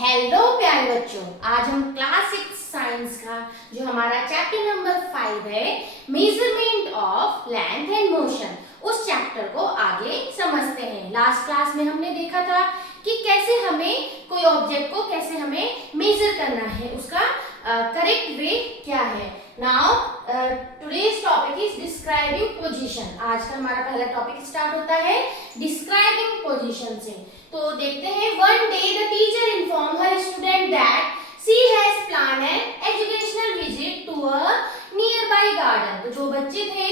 Hello प्यारे बच्चों, आज हम क्लास 6 साइंस का जो हमारा चैप्टर नंबर 5 है measurement of length and motion, उस चैप्टर को आगे समझते हैं। लास्ट क्लास में हमने देखा था कि कैसे हमें कोई ऑब्जेक्ट को कैसे हमें मेजर करना है, उसका करेक्ट वे क्या है। Now today's topic is describing position. आज का हमारा पहला टॉपिक स्टार्ट होता है डिस्क्राइबिंग पोजीशन से। तो देखते हैं, one day the teacher inform her student that she has plan an educational visit to a nearby garden. तो जो बच्चे थे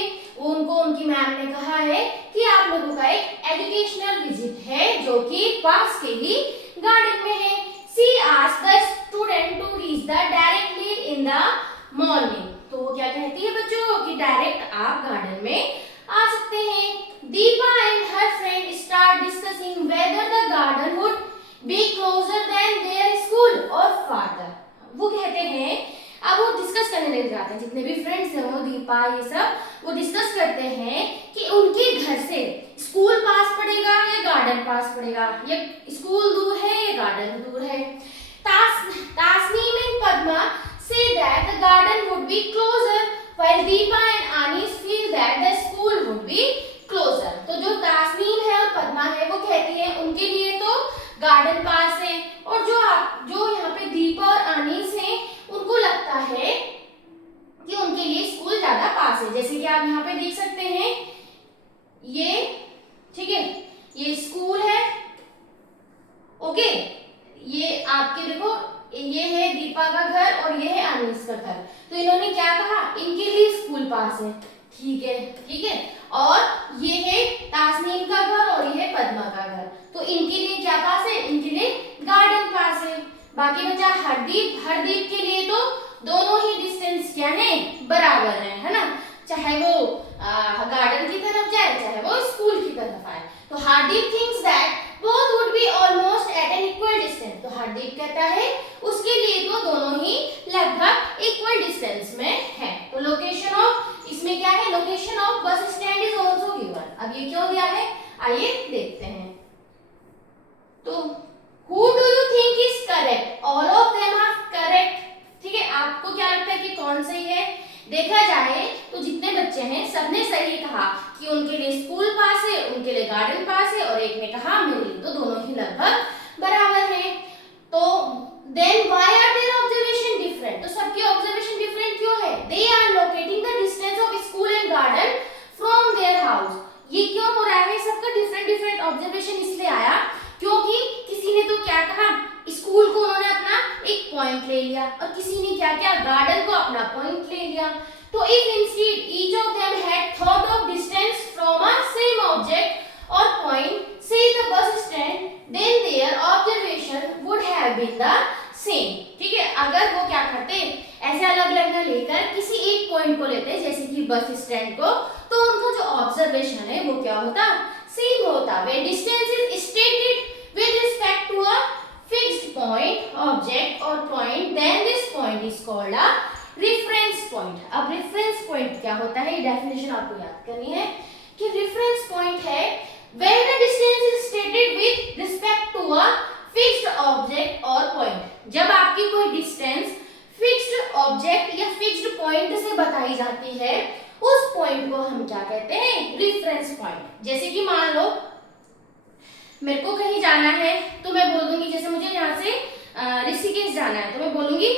उनको उनकी मैम ने कहा है कि आप लोगों का एक एजुकेशनल विजिट है जो कि पास के ही गार्डन में है। She asked the student to reach the directly in the morning. तो वो क्या कहती है बच्चों कि डायरेक्ट आप गार्डन में आ सकते हैं। Deepa and her friend start discussing whether the garden would be closer than their school or farther. वो कहते हैं, अब वो डिस्कस करने लग जाते हैं, जितने भी फ्रेंड्स हैं वो दीपा ये सब वो डिस्कस करते हैं कि उनके घर से स्कूल पास पड़ेगा या गार्डन पास पड़ेगा, या स्कूल दूर है या गार्डन दूर है। Tasneem and Padma say that the garden would be closer while Deepa and Anis feel that the school would be closer। तो जो तासनीम है और पद्मा है वो कहती है उनके लिए तो गार्डन पास है, और जो यहाँ पे दीपा और आनीस हैं उनको लगता है कि उनके लिए स्कूल ज्यादा पास है। जैसे कि आप यहाँ पे देख सकते हैं, ये ठीक है, ये स्कूल है, ओके। ये आपके देखो, ये है दीपा का घर और ये है आनीस का घर। तो इन्होंने क्या कहा, इनके लिए स्कूल पास है, ठीक है, ठीक है। और ये है तासनीम का घर और ये है पद्मा का घर, तो इनके लिए क्या पास है, इनके लिए गार्डन पास है। बाकी बचा हरदीप के लिए तो दोनों ही डिस्टेंस क्या है, बराबर है ना, चाहे वो गार्डन की तरफ जाए चाहे वो स्कूल की तरफ आए। तो Hardeep thinks that both would be almost at an equal distance। तो हरदीप कहता है उसके लिए तो दोनों ही लगभग इक्वल डिस्टेंस में है। तो लोकेशन ऑफ, इसमें क्या है, location of bus stand is also given. अब ये क्यों दिया है, आइए देखते हैं। तो who do you think is correct? All of them are correct। ठीक है, आपको क्या लगता है कि कौन सही है? देखा जाए तो जितने बच्चे हैं सबने सही कहा कि उनके लिए स्कूल पास है, उनके लिए गार्डन पास है, और एक ने कहा मेरे लिए तो दोनों ही लगभग बराबर हैं। तो then why are their observation different? तो सबके ऑब्जर्वेशन डिफरेंट क्यों है? They are locating the distance of school and garden from their house. ये क्यों हो रहा है, सबका डिफरेंट ऑब्जर्वेशन इसलिए आया क्योंकि किसी ने तो क्या कहा, स्कूल को उन्होंने अपना एक पॉइंट ले लिया, और किसी ने क्या किया, गार्डन को अपना पॉइंट ले लिया। तो if instead each of them had thought of distance from a same object or point से the bus stand, then their observation would have been the same. ठीक है, अगर वो क्या करते, ऐसे अलग अलग न लेकर किसी एक पॉइंट को लेते जैसे कि बस स्टैंड को, तो उनका जो ऑब्जर्वेशन है वो क्या होता, सेम होता। When distance is stated with respect to a fixed point object or point, then this point is called a reference point। अब reference point क्या होता है, ये डेफिनेशन आपको याद करनी है कि reference point है when the distance is stated with respect to a fixed object or point। जब आपकी कोई distance fixed object या fixed point से बताई जाती है, उस point को हम क्या कहते हैं, reference point। जैसे कि मान लो मेरे को कहीं जाना है तो मैं बोल दूंगी, जैसे मुझे यहाँ से ऋषिकेश जाना है तो मैं बोलूंगी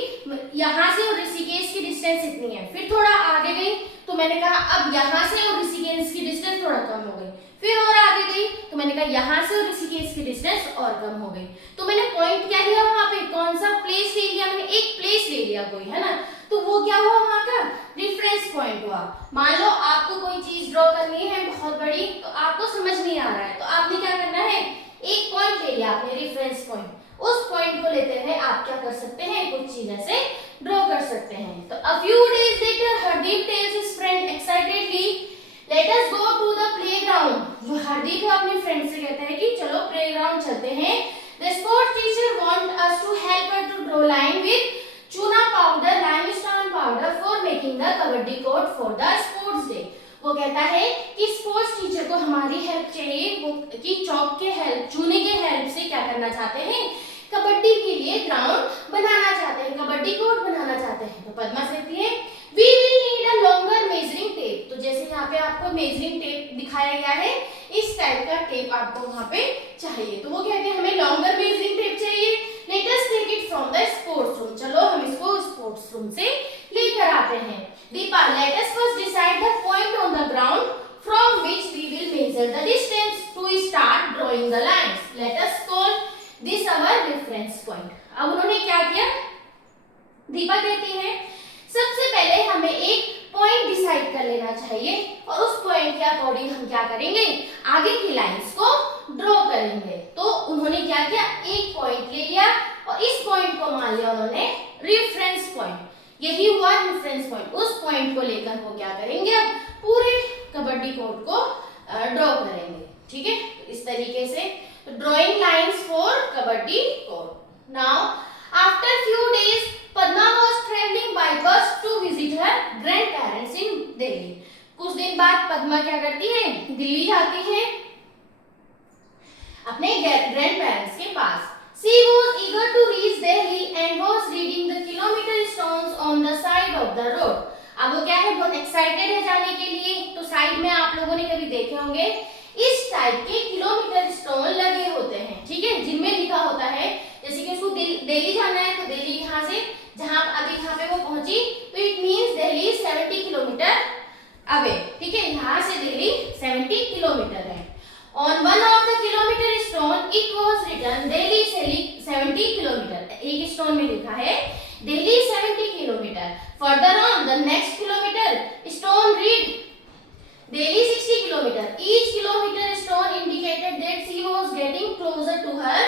यहाँ से और ऋषिकेश की डिस्टेंस इतनी है। फिर थोड़ा आगे गई तो मैंने कहा अब यहाँ से और ऋषिकेश की डिस्टेंस थोड़ा कम हो गई। फिर और आगे गई तो मैंने कहा यहाँ से और ऋषिकेश की डिस्टेंस और कम हो गई। तो मैंने पॉइंट क्या लिया, वहाँ पे कौन सा प्लेस ले लिया, मैंने एक प्लेस ले लिया कोई, है ना। तो वो क्या हुआ, वहाँ का रेफरेंस पॉइंट हुआ। मान लो आपको कोई चीज ड्रॉ करनी है बहुत बड़ी, तो आपको समझ नहीं आ रहा है, तो आपने क्या करना है, एक पॉइंट ले लिया आपने, रेफरेंस पॉइंट। उस पॉइंट को लेते हुए आप क्या कर सकते हैं, कुछ चीज ऐसे ड्रॉ कर सकते हैं। तो a few days later Hardeep tells his friend excitedly let us go to the playground। जो हरदीप है अपने फ्रेंड से कहते हैं कि चलो प्लेग्राउंड चलते हैं। The sports teacher want us to help her to draw line with चूना powder, limestone powder for making the kabaddi court for the sports day। वो कहता है कि स्पोर्ट्स टीचर को हमारी हेल्प चाहिए, वो कि चौक के हेल्प, चूने के हेल्प से क्या करना चाहते हैं कबड्डी के लिए ग्राउंड बनाना चाहते हैं, कबड्डी कोर्ट बनाना चाहते हैं। तो पद्मा कहती है we will need a longer measuring tape. तो जैसे यहाँ पे आपको मेजरिंग टेप दिखाया गया है, इस टाइप का टेप आपको वहाँ पे चाहिए। तो वो कहते हैं हमें लॉन्गर मेजरिंग टेप चाहिए। Let us take it from the sports room. चलो हम इसको स्पोर्ट्स रूम से लेकर आते हैं। Deepa, let us first decide the point on the ground from which we will measure the distance to start drawing the lines. Let us call this our reference point. अब उन्होंने क्या किया, दीपा कहती है सबसे पहले हमें एक पॉइंट डिसाइड कर लेना चाहिए और उस पॉइंट के अकॉर्डिंग हम क्या करेंगे, आगे की लाइंस को ड्रॉ करेंगे। तो उन्होंने क्या किया, एक पॉइंट ले लिया और इस पॉइंट को मान लिया उन्होंने रेफरेंस पॉइंट। यही हुआ रेफरेंस पॉइंट। उस पॉइंट को लेकर वो क्या करेंगे, अब पूरे कबड्डी कोर्ट को ड्रॉ करेंगे। ठीक है, इस तरीके से drawing lines for kabaddi court. Now after few days Padma was travelling by बस टू विजिट हर ग्रैंडपेरेंट्स इन दिल्ली। कुछ दिन बाद पद्मा क्या करती है, दिल्ली जाती है अपने ग्रैंडपेरेंट्स के पास। She was eager to reach Delhi and was reading the kilometer stones on the side of the road. अब वो क्या है, बहुत एक्साइटेड है जाने के लिए। तो साइड में आप लोगों ने कभी देखे होंगे इस टाइप के किलोमीटर स्टोन लगे होते हैं, ठीक है, जिनमें लिखा होता है जैसे कि उसको दिल्ली जाना है तो दिल्ली यहाँ से जहाँ अभी यहाँ पे वो पहुंची तो it means Delhi 70 kilometre away. ठीक है, यहाँ से दिल्ली 70 किलोमीटर है। On one of the kilometer stone it was written Delhi 70 kilometre. एक स्टोन में लिखा है Delhi 70 kilometre. Further on the next kilometer stone read Delhi 60 kilometer. Each kilometer stone indicated that she was getting closer to her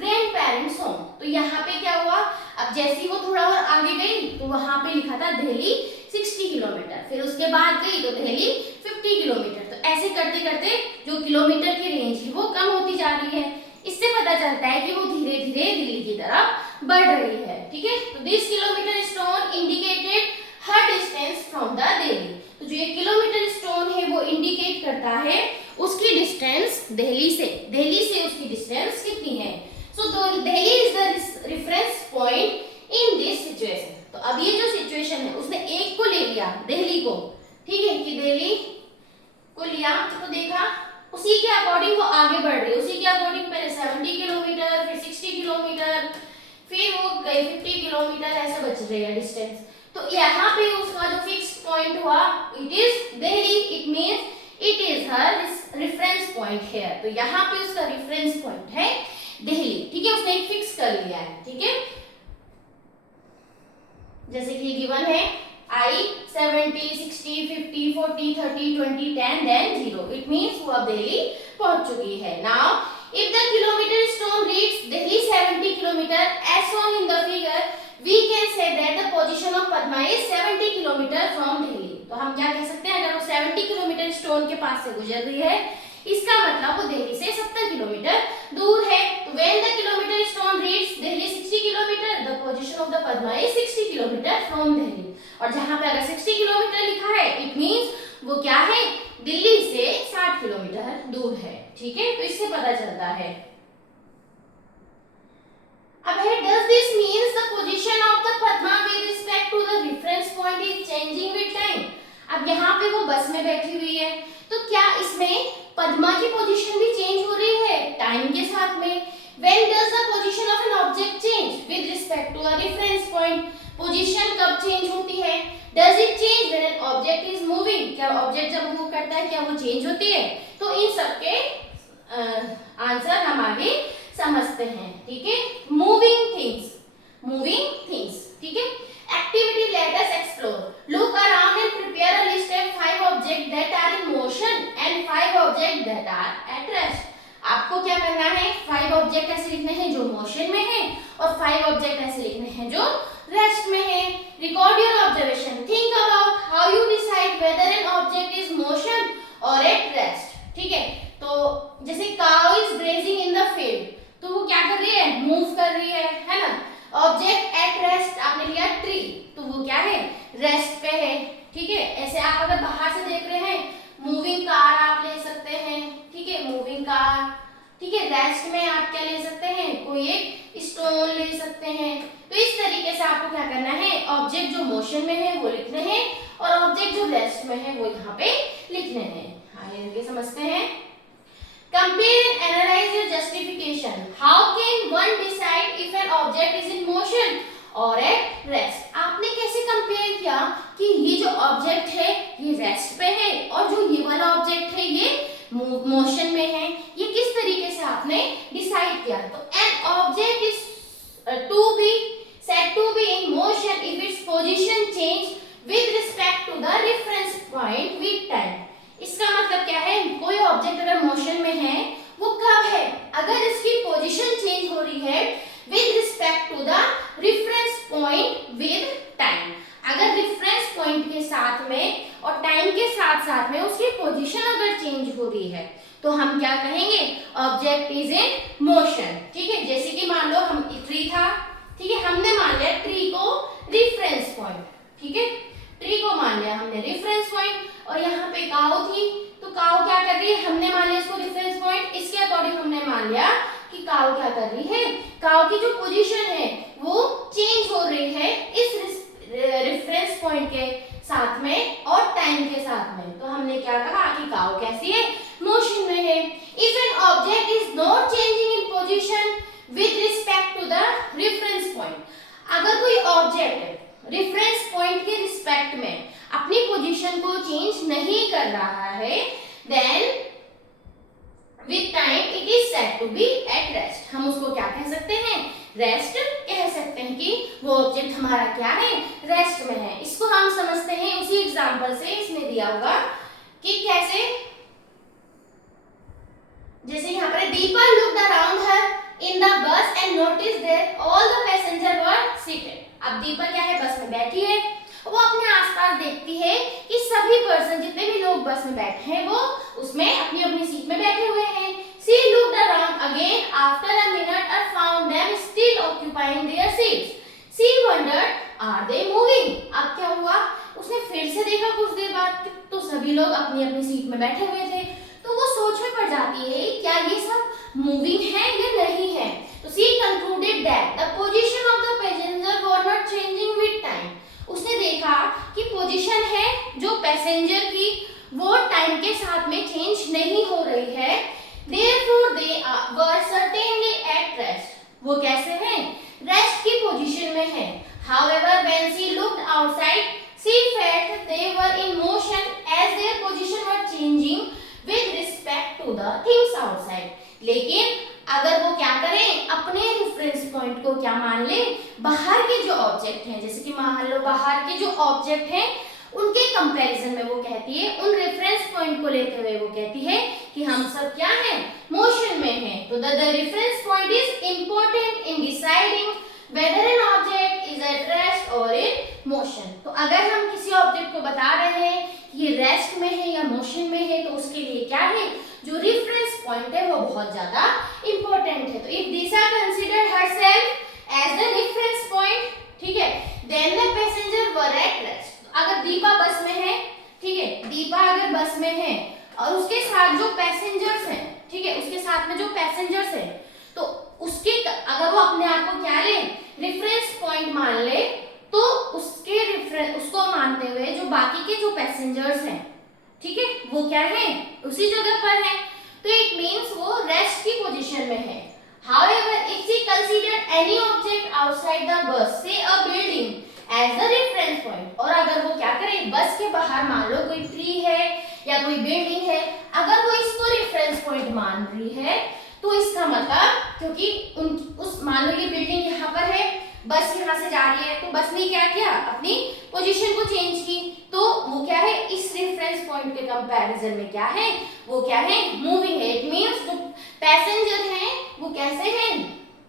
grandparents' home. तो यहाँ पे क्या हुआ, अब जैसी वो थोड़ा और आगे गई तो वहाँ पे लिखा था दिल्ली 60 किलोमीटर, फिर उसके बाद गई तो दिल्ली 50 किलोमीटर। तो ऐसे करते करते जो किलोमीटर की रेंज है वो कम होती जा रही है। इससे पता चलता है कि वो धीरे धीरे दिल्ली की तरफ बढ़ रही है। ठीक है, तो this kilometre stone indicated her distance from the Delhi. तो जो ये किलोमीटर स्टोन है वो इंडिकेट करता है उसकी डिस्टेंस दिल्ली से उसकी डिस्टेंस कितनी है। So Delhi is the reference point in this situation. तो अब ये जो सिचुएशन है उसने एक को ले लिया दिल्ली को, ठीक है, कि दिल्ली को लिया तो देखा उसी के अकॉर्डिंग वो आगे बढ़ रही है, उसी के अकॉर्डिंग पहले 70 किलोमीटर फिर 60 किलोमीटर फिर वो गई 50 किलोमीटर, ऐसे बच रही है डिस्टेंस। तो यहाँ पे उसका जो फिक्स पॉइंट हुआ it is Delhi, it means it is her reference point here. तो यहाँ पे उसका रेफरेंस पॉइंट है दिल्ली। ठीक है, उसने एक फिक्स कर लिया है। ठीक है, जैसे कि गिवन है I 70 60 50 40 30 20 10 then 0, इट मींस वो अब दिल्ली पहुंच चुकी है। Now if the kilometre stone reads Delhi 70 kilometre as shown in the figure we can say that the position of Padma is 70 kilometre from Delhi। तो हम क्या कह सकते हैं, अगर वो 70 किलोमीटर स्टोन के पास से गुजर रही है इसका मतलब वो दिल्ली से 70 किलोमीटर दूर है। तो when the kilometer stone reads Delhi 60 kilometre the position of the Padma is 60 kilometre from Delhi। और जहां पे अगर 60 किलोमीटर लिखा है इट मींस वो क्या है, दिल्ली से 60 किलोमीटर दूर है। ठीक है, तो इससे पता चलता है। अब है does this means the position of the Padma with respect to the reference point is changing with time। अब यहाँ पे वो बस में बैठी हुई है तो क्या इसमें पद्मा की पोजीशन भी चेंज हो रही है टाइम के साथ में। When does the position of an object change with respect to a reference point? Position कब चेंज होती है? Does it change when an object is moving? क्या ऑब्जेक्ट जब मूव करता है क्या वो चेंज होती है? तो इन सब के आंसर हम आगे समझते हैं। ठीक है, मूविंग थिंग्स। ठीक है, activity let us explore, look around and prepare a list of 5 object that are in motion and 5 object that are at rest. आपको क्या करना है, 5 ऑब्जेक्ट ऐसे लिखने हैं जो मोशन में है और 5 ऑब्जेक्ट ऐसे लिखने हैं जो रेस्ट में है। Record your observation, think about how you decide whether N object is motion और एट रेस्ट। ठीक है, तो जैसे cow is grazing in the field तो वो क्या कर रही है, मूव कर रही है ना। ऑब्जेक्ट एट रेस्ट आपने लिया ट्री तो वो क्या है, रेस्ट पे है। ठीक है, ऐसे आप अगर बाहर से देख रहे हैं मूविंग कार आप ले सकते हैं। ठीक है, मूविंग कार। ठीक है, रेस्ट में आप क्या ले सकते हैं, कोई एक स्टोन सकते हैं। तो इस तरीके से आपको क्या करना है, ऑब्जेक्ट जो मोशन में है वो लिखने हैं और ऑब्जेक्ट जो रेस्ट में है वो यहाँ पे लिखने हैं। आइए समझते हैं। Compare and analyze your justification. How can one decide if an object is in motion or at rest? आपने कैसे कंपेयर किया कि ये जो ऑब्जेक्ट है ये रेस्ट पे है और जो ये वाला ऑब्जेक्ट है ये मोशन में है, ये किस तरीके से आपने डिसाइड किया? तो an object is to be said to be in motion if its position change with respect to the reference point with time. इसका मतलब क्या है, कोई ऑब्जेक्ट अगर मोशन में है वो कब है, अगर इसकी पोजीशन चेंज हो रही है with respect to the reference point with time. अगर रेफरेंस पॉइंट के साथ में और टाइम के साथ साथ में उसकी पोजीशन अगर चेंज हो रही है तो हम क्या कहेंगे, ऑब्जेक्ट इज इन मोशन। ठीक है, जैसे कि मान लो हम ट्री था, ठीक है, हमने मान लिया ट्री को रेफरेंस पॉइंट, ठीक है, ट्री को मान लिया हमने रेफरेंस पॉइंट और यहाँ पे काऊ थी, तो काऊ क्या कर रही है, हमने मान लिया इसको रेफरेंस पॉइंट, इसके अकॉर्डिंग हमने मान लिया कि काऊ क्या कर रही है, काऊ की जो पोजीशन है वो चेंज हो रही है इस रेफरेंस पॉइंट के साथ में और टाइम के साथ में। तो हमने क्या कहा कि काऊ कैसी है, मोशन में है। If an object is not changing in position with respect to the reference point, अगर कोई ऑब्जेक्ट रेफरेंस पॉइंट के रिस्पेक्ट में अपनी पोजीशन को चेंज नहीं कर रहा है, then with time it is said to be at rest. हम उसको क्या कह सकते हैं, रेस्ट कह सकते हैं कि वो ऑब्जेक्ट हमारा क्या है, रेस्ट में है। इसको हम समझते हैं उसी एग्जांपल से, इसमें दिया होगा कि कैसे, जैसे यहाँ पर Deepa looked around her in the bus and notice that all the passenger were seated. अब दीपा क्या है, बस में बैठी है, वो अपने आसपास देखती है कि सभी पर्सन, जितने भी लोग बस में बैठे हैं वो उसमें अपनी अपनी सीट में बैठे हुए हैं। She looked around again after a minute and found them still occupying their seats. She wondered, are they moving? अब क्या हुआ, उसने फिर से देखा कुछ देर बाद तो सभी लोग अपनी अपनी सीट में बैठे हुए थे, तो वो सोच में पड़ जाती है क्या ये सब मूविंग है या नहीं है। तो she concluded that the position of the passenger were not changing with time. उसने देखा कि पोजीशन है जो पैसेंजर की वो टाइम के साथ में चेंज नहीं हो रही है, therefore they were certainly at rest. वो कैसे हैं, रेस्ट की पोजीशन में है। However, when she looked outside, she felt they were in motion as their position were changing with respect to the things outside. लेकिन अगर वो क्या करें, अपने रेफरेंस पॉइंट को क्या मान ले, बाहर के जो ऑब्जेक्ट हैं, जैसे कि मान लो बाहर के जो ऑब्जेक्ट हैं उनके कंपैरिजन में वो कहती है, उन रेफरेंस पॉइंट को लेते हुए वो कहती है कि हम सब क्या हैं, मोशन में हैं। तो the reference point is important in deciding weather N object is at rest और इन मोशन। तो अगर हम किसी ऑब्जेक्ट को बता रहे हैं कि ये रेस्ट में है या मोशन में है, तो उसके लिए क्या है, जो रेफरेंस पॉइंट है वो बहुत ज्यादा इंपॉर्टेंट है। तो if Disha consider herself as the reference point, ठीक है, then the passenger were at rest. अगर दीपा बस में है, ठीक है, दीपा अगर बस में है और उसके साथ जो पैसेंजर्स हैं, ठीक है, उसके साथ में जो पैसेंजर्स हैं, तो उसके अगर वो अपने आप को क्या ले, रेफरेंस पॉइंट मान ले, तो उसके उसको मानते हुए जो बाकी के जो पैसेंजर्स हैं, ठीक है, वो क्या है, उसी जगह पर है, तो इट मींस वो रेस्ट की पोजीशन में है। However, if she considered any object outside the bus, say a building, as the reference point, और अगर वो क्या करे, बस के बाहर मान लो कोई ट्री है या कोई बिल्डिंग है, अगर वो इसको रेफरेंस पॉइंट मान रही है, तो इसका मतलब, क्योंकि उस मान लो ये बिल्डिंग यहाँ पर है, बस यहाँ से जा रही है, तो बस ने क्या किया, अपनी पोजीशन को चेंज की, तो वो क्या है, इस रेफरेंस पॉइंट के कंपैरिजन में क्या है, वो क्या है, मूविंग है। इट मींस जो पैसेंजर हैं वो कैसे हैं,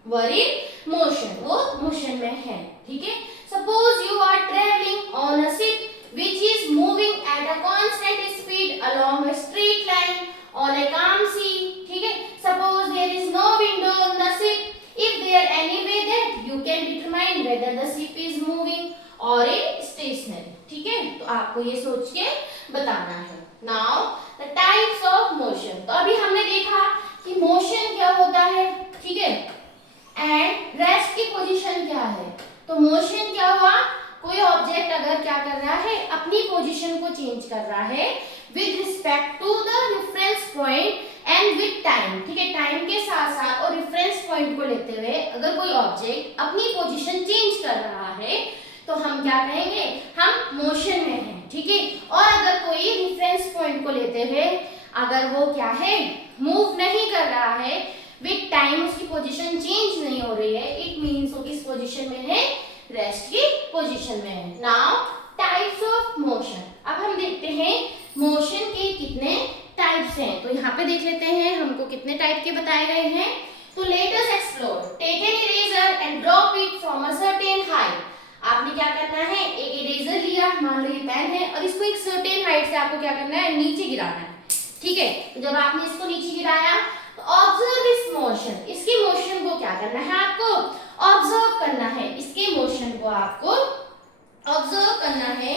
वर इन मोशन, वो मोशन में है। ठीक है, suppose you are travelling on a ship which is moving at a constant speed along a straight line on a calm sea. ठीक है, suppose there is no window on the ship, if there any way that you can determine whether the ship is moving or in stationary। ठीक है, तो आपको ये सोच के बताना है। Now the types of motion, तो अभी हमने देखा कि मोशन क्या होता है, ठीक है, एंड रेस्ट की पोजीशन क्या है? तो मोशन क्या हुआ, कोई ऑब्जेक्ट अगर क्या कर रहा है, अपनी पोजीशन को चेंज कर रहा है with respect to the reference point and with time, ठीक है, टाइम के साथ साथ और रेफरेंस पॉइंट को लेते हुए अगर कोई ऑब्जेक्ट अपनी पोजीशन चेंज कर रहा है तो हम क्या कहेंगे, हम मोशन में हैं, ठीक है। और अगर कोई रेफरेंस पॉइंट को लेते हुए अगर वो क्या है, मूव नहीं कर रहा है विद टाइम, उसकी पोजीशन चेंज नहीं हो रही है, इट मींस वो किस पोजीशन में है, रेस्ट की पोजीशन में है। नाउ टाइप्स ऑफ मोशन, अब हम देखते हैं मोशन के कितने टाइप्स हैं। तो यहाँ पे देख लेते हैं हमको कितने टाइप के बताए गए हैं। तो let us explore, take an eraser and drop it from a certain height. आपने क्या करना है, एक इरेजर लिया, मान लो ये पेन है, और इसको एक सर्टेन हाइट से आपको क्या करना है, नीचे गिराना है, ठीक है। तो जब आपने इसको नीचे गिराया तो ऑब्जर्व इस मोशन, इसके मोशन को क्या करना है, आपको ऑब्जर्व करना है, इसके मोशन को आपको ऑब्जर्व करना है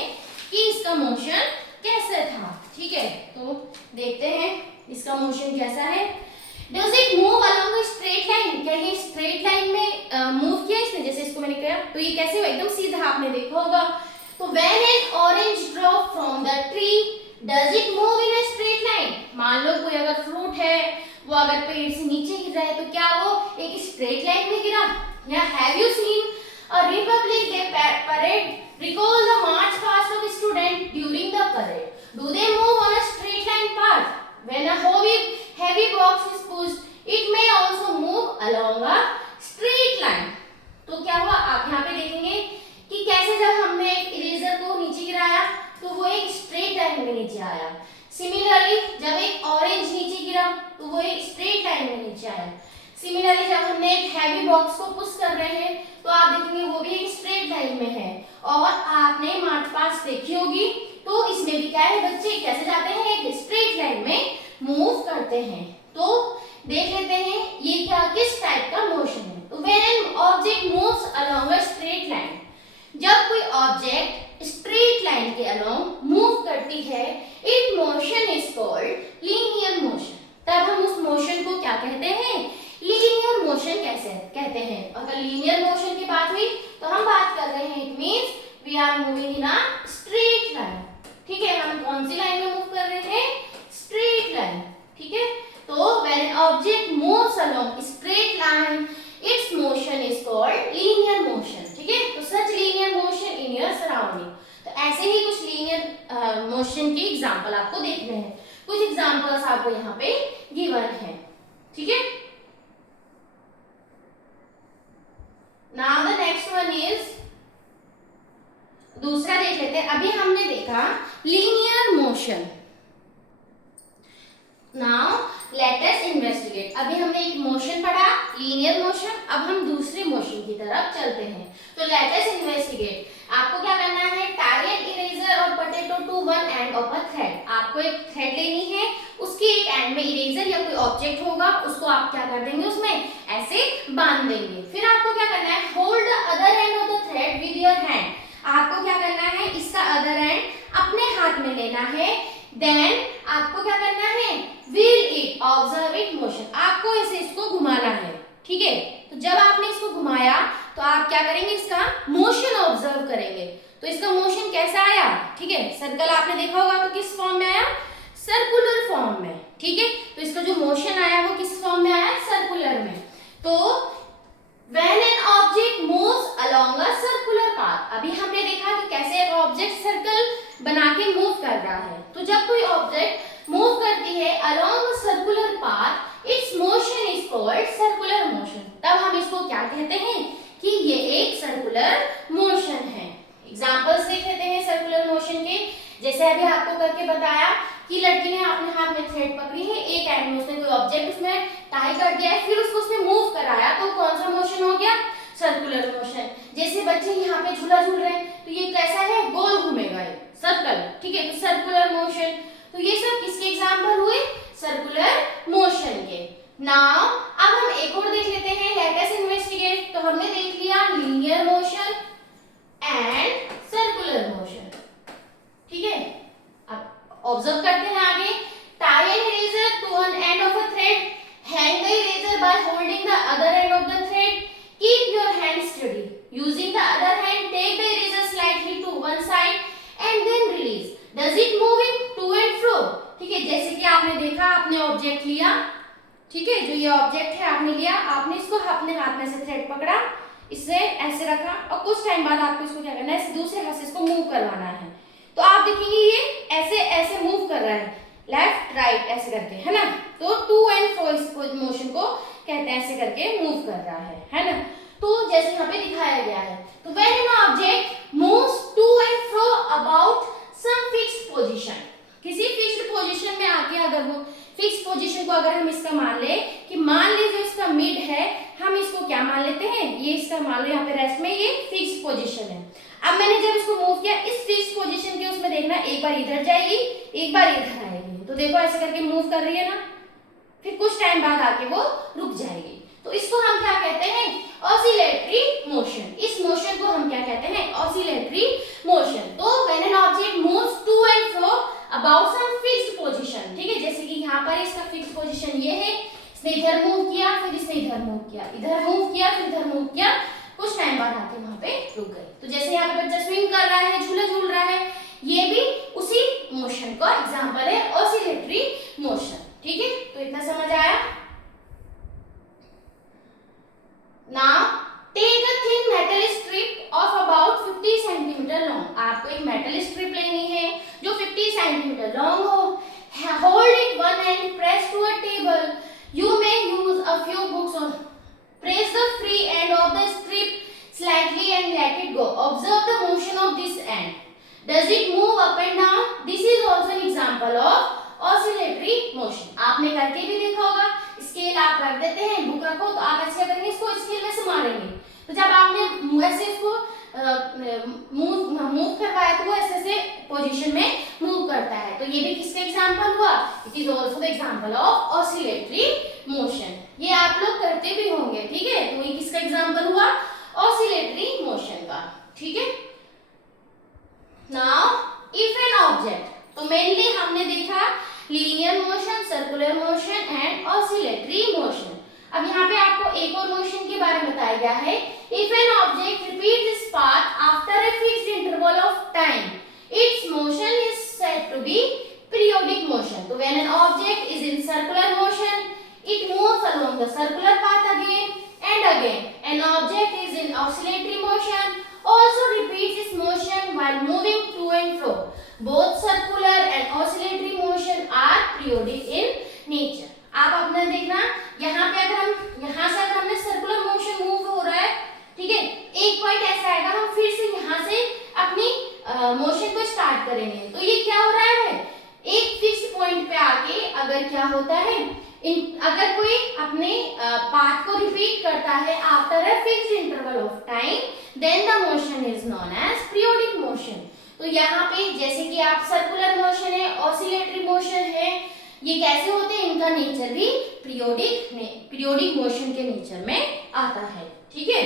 कि इसका मोशन कैसे था, ठीक है। तो देखते हैं इसका मोशन कैसा है। Does it move along a straight line? क्या ये स्ट्रेट लाइन में मूव किया इसने, जैसे इसको मैंने किया, तो ये कैसे हुआ, एकदम सीधा, आपने देखा होगा। तो when an orange drop from the tree, does it move in a straight line? मान लो कोई अगर फ्रूट है वो अगर पेड़ से नीचे गिर रहा है तो क्या वो एक स्ट्रेट लाइन में गिरा? या have you seen a Republic Day parade? Recall the march past of students during the parade. Do they move on a straight line path? When a heavy box is pushed, it may also move along a straight line. तो क्या हुआ, आप यहाँ पे देखेंगे कि कैसे जब हमने एक इरेजर को नीचे गिराया तो वो एक स्ट्रेट लाइन में नीचे आया। सिमिलरली जब एक ऑरेंज नीचे गिरा तो वो एक स्ट्रेट लाइन में नीचे आया। सिमिलरली जब हमने एक हैवी बॉक्स को पुश कर रहे हैं तो आप देखेंगे वो भी एक स्ट्रेट लाइन में है। और आपने मार्च पास्ट देखी होगी, तो इसमें भी क्या है, बच्चे कैसे जाते हैं, एक स्ट्रेट लाइन में मूव करते हैं। तो देख लेते हैं ये क्या, किस टाइप का मोशन है। तो when an object moves along a straight line, जब कोई ऑब्जेक्ट स्ट्रेट लाइन के अलोंग मूव करती है, it motion is called linear motion. तब हम उस मोशन को क्या कहते हैं, लीनियर मोशन कैसे कहते हैं। अगर लीनियर मोशन की बात हुई तो हम बात कर रहे हैं, it means we are moving in a straight line, ठीक है। हम कौन सी लाइन में मूव कर रहे हैं, स्ट्रेट लाइन, ठीक है। तो when object moves along straight line, its motion is called linear motion, ठीक है। तो such linear motion in your surrounding. तो ऐसे ही कुछ लीनियर मोशन के एग्जांपल आपको देखने हैं। कुछ एग्जांपल्स आपको यहाँ पे गिवन है, ठीक है। Now the next one is, दूसरा देख लेते हैं। अभी हमने देखा linear motion. Now let us investigate। अभी हमने एक मोशन पढ़ा, लीनियर मोशन, अब हम दूसरे मोशन की तरफ चलते हैं। तो let us investigate। आपको क्या करना है, tie an eraser और potato to one end of a thread। आपको एक थ्रेड लेनी है, उसके एक एंड में इरेजर या कोई ऑब्जेक्ट होगा, उसको आप क्या कर देंगे, उसमें ऐसे बांध देंगे। फिर आपको क्या करना है, hold the other end of the thread with your hand. आपको क्या करना है, इसका अदर एंड अपने हाथ में लेना है। देन आपको क्या करना है, wheel it, observe it motion. आपको ऐसे इसको घुमाना है, ठीक है। तो जब आपने इसको घुमाया तो आप क्या करेंगे, इसका मोशन ऑब्जर्व करेंगे। तो इसका मोशन कैसा आया, ठीक है। सर्कल आपने देखा होगा, तो किस फॉर्म में आया, सर्कुलर फॉर्म में, ठीक है। तो इसका जो मोशन आया वो किस फॉर्म में आया, सर्कुलर में। तो when an object moves along a circular path, अभी हमने देखा कि कैसे एक ऑब्जेक्ट सर्कल बना के मूव कर रहा है। तो जब कोई ऑब्जेक्ट मूव करती है along a circular path, its motion is called circular motion। तब हम इसको क्या कहते हैं कि ये एक सर्कुलर मोशन है। एग्जांपल्स देख लेते हैं सर्कुलर मोशन के। जैसे अभी आपको करके बताया कि लड़की ने अपने हाथ में थ्रेड पकड़ी है, एक एंड में उसने कोई ऑब्जेक्ट उसमें टाई कर दिया है, फिर उसको उसने मूव कराया, तो कौन सा मोशन हो गया, सर्कुलर मोशन। जैसे बच्चे यहाँ पे झूला झूल रहे हैं तो ये कैसा है, गोल घूमेगा, ये सर्कल, ठीक है। तो सर्कुलर मोशन। तो ये सब किसके एग्जांपल हुए, सर्कुलर मोशन के। नाउ अब हम एक और देख लेते हैं, लेट अस इन्वेस्टिगेट। तो हमने देख लिया linear motion and circular motion, ठीक है। अब ऑब्जर्व करते हैं आगे। Tie an eraser to an end of a thread, hang the eraser by holding the other end of the thread, ये ऑब्जेक्ट है, आपने लिया, आपने इसको अपने हाथ में से थ्रेड पकड़ा, इससे ऐसे रखा और कुछ टाइम बाद आपको इसको क्या करना है, दूसरे हाथ से इसको मूव करवाना है। तो आप देखेंगे ये ऐसे ऐसे मूव कर रहा है, लेफ्ट राइट ऐसे करके, है ना। तो टू एंड फ्रो इस मोशन को कहते हैं, ऐसे करके मूव कर रहा है ना। तो जैसे यहाँ पे दिखाया गया है, तो when an object moves to and fro about some fixed position, किसी फिक्स्ड पोजीशन में आके अगर वो फिक्स पोजीशन को अगर हम इसका मान ले कि मान लीजिए इसका मिड है, हम इसको क्या मान लेते हैं, ये इसका मान लो यहाँ पे रेस्ट में ये फिक्स पोजीशन है। अब मैंने जब इसको मूव किया इस फिक्स पोजीशन के उसमें देखना, एक बार इधर जाएगी एक बार इधर आएगी, तो देखो ऐसे करके मूव कर रही है ना, फिर कुछ टाइम बाद आके वो रुक जाएगी। तो इसको हम क्या कहते हैं, ऑसिलेटरी मोशन। इस मोशन को हम क्या कहते हैं, ऑसिलेटरी मोशन। तो when an object moves to and fro about some fixed position, ठीक है, जैसे कि यहाँ पर इसका फिक्स्ड पोजीशन ये है, इसने इधर मूव किया फिर इसने इधर मूव किया, इधर मूव किया फिर इधर मूव किया, कुछ टाइम बाद आके वहां पे रुक गई। तो जैसे यहाँ पे बच्चा स्विंग कर रहा है, झूला झूल रहा है, ये भी उसी मोशन का एग्जांपल है, ऑसिलेटरी मोशन। ठीक है, तो इतना समझ आया। Now take a thin metal strip of about 50 centimetre long. आपको एक मेटल स्ट्रिप लेनी है जो 50 सेंटीमीटर लॉन्ग हो। Hold it one end press to a table. You may use a few books on press the free end of the strip slightly and let it go. Observe the motion of this end. Does it move up and down? This is also an example of oscillatory motion. आपने करके भी देखा होगा, scale आप रख देते हैं, book रखो तो आप ऐसे करेंगे, इसको स्केल में से मारेंगे, तो जब आपने ऐसे इसको मूव करवाया तो वो ऐसे ऐसे पोजीशन में मूव करता है। तो ये भी किसका एग्जांपल हुआ, it is also the example of oscillatory motion. ये आप लोग करते भी होंगे, ठीक है, तो ये किसका एग्जांपल हुआ, ऑसिलेटरी मोशन का। ठीक है, नाउ इफ एन ऑब्जेक्ट, तो मेनली हमने देखा linear motion, circular motion and oscillatory motion. अब यहाँ पे आपको एक और मोशन के बारे में बताया गया है। If an object repeats its path after a fixed interval of time, its motion is said to be periodic motion. तो when an object is in circular motion, it moves along the circular path again and again. An object is in oscillatory motion, also repeats its motion while moving to and fro. Both circular and oscillatory motion are periodic in nature. आप अपना देखना, यहाँ पे अगर हम यहाँ से अगर हमने सर्कुलर मोशन मूव हो रहा है, ठीक है, एक पॉइंट ऐसा आएगा, हम फिर से यहाँ से अपनी मोशन को स्टार्ट करेंगे, तो ये क्या हो रहा है, एक फिक्स पॉइंट पे आके अगर क्या होता है, अगर कोई अपने पाथ को रिपीट करता है after a fixed interval of time, then the motion is known as periodic motion. तो यहाँ पे जैसे कि आप सर्कुलर मोशन है, ऑसिलेटरी मोशन है, ये कैसे होते हैं, इनका नेचर भी पीरियोडिक मोशन के नेचर में आता है। ठीक है,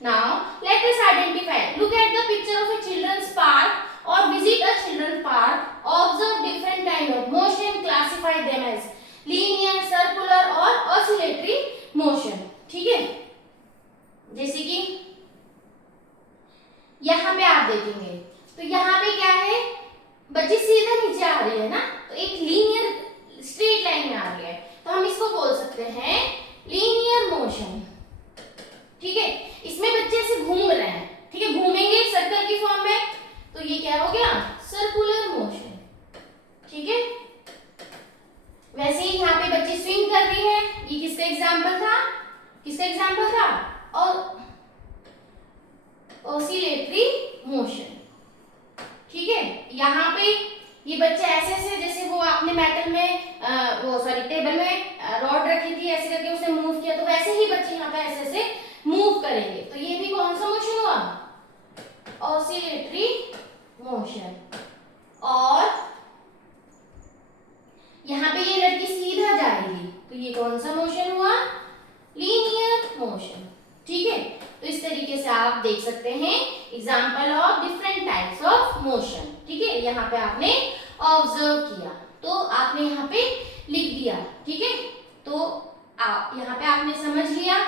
now let us identify, look at the picture of a children's park और visit a children park, observe different kind of motion, classify them as linear, circular और ऑसिलेटरी मोशन। ठीक है, जैसे कि यहाँ पे आप देखेंगे, तो यहाँ पे क्या है, बच्ची सीधा नीचे आ रही है ना, तो एक लीनियर स्ट्रेट लाइन में आ रही है, तो हम इसको बोल सकते हैं लीनियर मोशन। ठीक है, इसमें बच्चे ऐसे घूम रहे हैं, ठीक है, घूमेंगे सर्कल की फॉर्म में, तो ये क्या हो गया, सर्कुलर मोशन। ठीक है, वैसे ही यहाँ पे बच्ची स्विंग कर रही है, ये किसका एग्जाम्पल था, किसका एग्जाम्पल था, और ऑसिलेटरी मोशन। ठीक है, यहाँ पे ये बच्चे ऐसे ऐसे, जैसे वो आपने मेटल में टेबल में रॉड रखी थी, ऐसे करके उसने मूव किया, तो वैसे ही बच्चे यहाँ पे ऐसे ऐसे मूव करेंगे, तो ये भी कौन सा मोशन हुआ, ऑसिलेटरी मोशन। और यहाँ पे ये लड़की सीधा जाएगी, तो ये कौन सा मोशन हुआ, लीनियर मोशन। ठीक है, तो इस तरीके से आप देख सकते हैं example of different types of motion. ठीक है, यहाँ पे आपने ऑब्जर्व किया, तो आपने यहाँ पे लिख दिया। ठीक है, तो यहाँ पे आपने समझ लिया,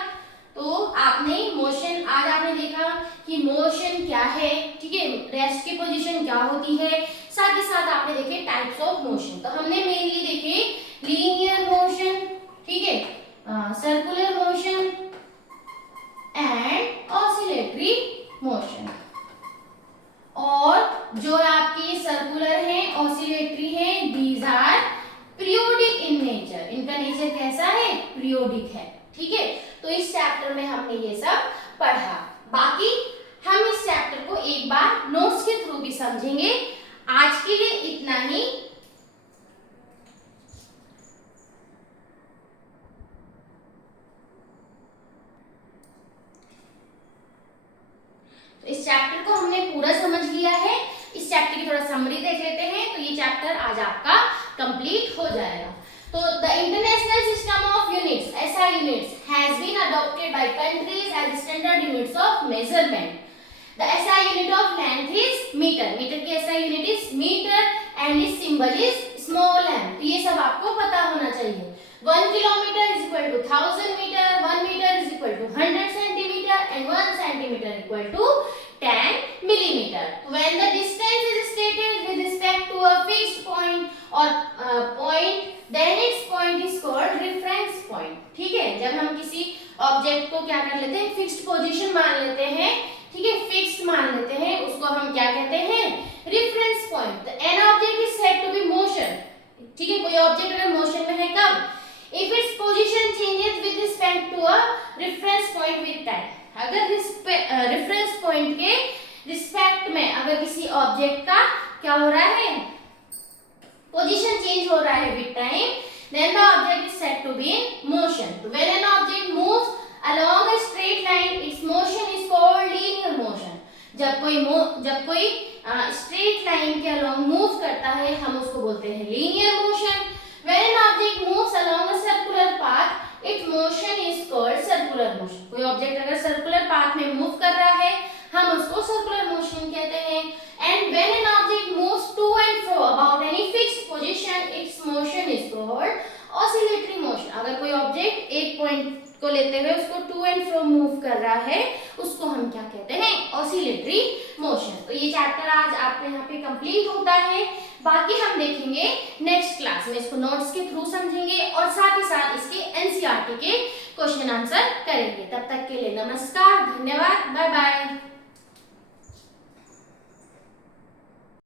तो आपने मोशन, आज आपने देखा कि मोशन क्या है, ठीक है, रेस्ट की पोजीशन क्या होती है, साथ ही साथ आपने देखे टाइप्स ऑफ मोशन। तो हमने मेनली देखे लीनियर मोशन, ठीक है, circular motion and oscillatory motion. और जो आपकी सर्कुलर है, ऑसिलेटरी है, these are periodic in nature. इनका नेचर कैसा है? पीरियोडिक है। ठीक है, तो इस चैप्टर में हमने ये सब पढ़ा। बाकी हम इस चैप्टर को एक बार नोट्स के थ्रू भी समझेंगे। आज के लिए इतना ही। तो इस चैप्टर को हमने पूरा समझ लिया है। इस चैप्टर की थोड़ा समरी देख लेते हैं, तो ये चैप्टर आज आपका कंप्लीट हो जाएगा। तो the international system of units, SI units has been adopted by countries as standard units of measurement. The SI unit of length is metre. Metre की SI unit is metre and its symbol is small m। तो ये सब आपको पता होना चाहिए। 1 kilometre is equal to 1000 metre, 1 metre is equal to 100 centimetre and 1 centimetre equal to 10 millimeter. When the distance is stated with respect to a fixed point or point, then its point is called reference point. ठीक है, जब हम किसी object को क्या कर लेते हैं? फिक्स्ड पोजीशन मान लेते हैं। ठीक है, फिक्स्ड मान लेते हैं, उसको हम क्या कहते हैं? Reference point. An object is said to be motion. ठीक है, कोई ऑब्जेक्ट अगर मोशन में है कब? If its position changes with respect to a reference point with time. अगर रेफरेंस पॉइंट के रिस्पेक्ट में अगर किसी ऑब्जेक्ट का क्या हो रहा है? पोजीशन चेंज हो रहा है with time, then the object is said to be in motion. When an object moves along a straight line, its motion is called linear motion. जब कोई स्ट्रेट लाइन के अलोंग मूव करता है, हम उसको बोलते हैं linear motion. When an object moves along a circular path, its motion is called circular motion. कोई ऑब्जेक्ट अगर सर्कुलर पाथ में मूव कर रहा है, हम उसको सर्कुलर मोशन कहते हैं। And when an object moves to and fro about any fixed position, its motion is called oscillatory motion. अगर कोई ऑब्जेक्ट एक पॉइंट को लेते हुए उसको टू एंड फ्रो मूव कर रहा है, उसको हम क्या कहते हैं? Oscillatory motion. तो ये चैप्टर आज आपके यहाँ पे कंप्लीट होता है। बाकी हम देखेंगे नेक्स्ट क्लास में, इसको नोट्स के थ्रू समझेंगे और साथ ही साथ इसके NCERT के क्वेश्चन आंसर करेंगे। तब तक के लिए नमस्कार, धन्यवाद, बाय बाय।